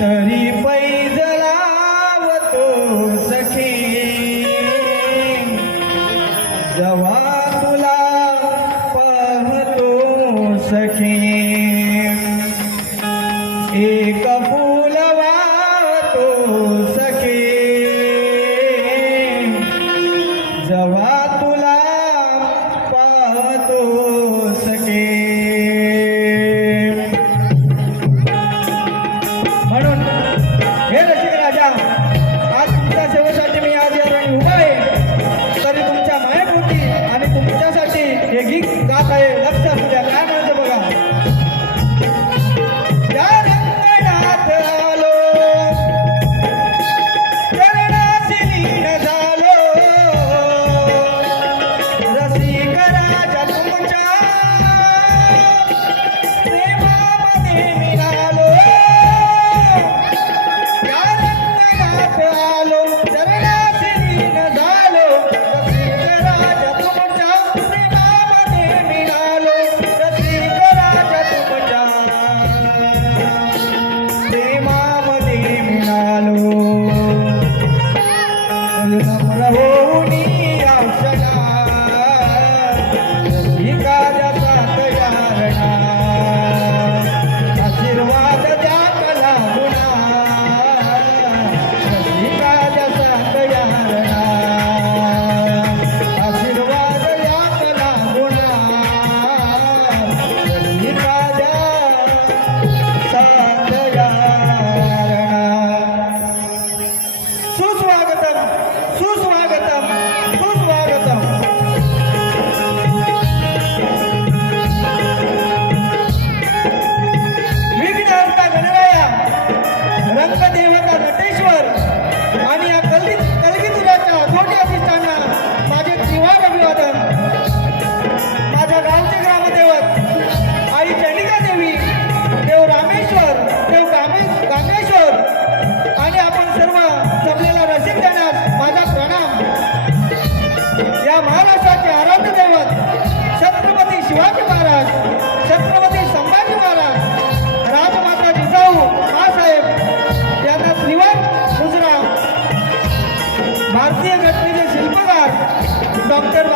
तरी पैजलावतो सखी. जवा confuso doctor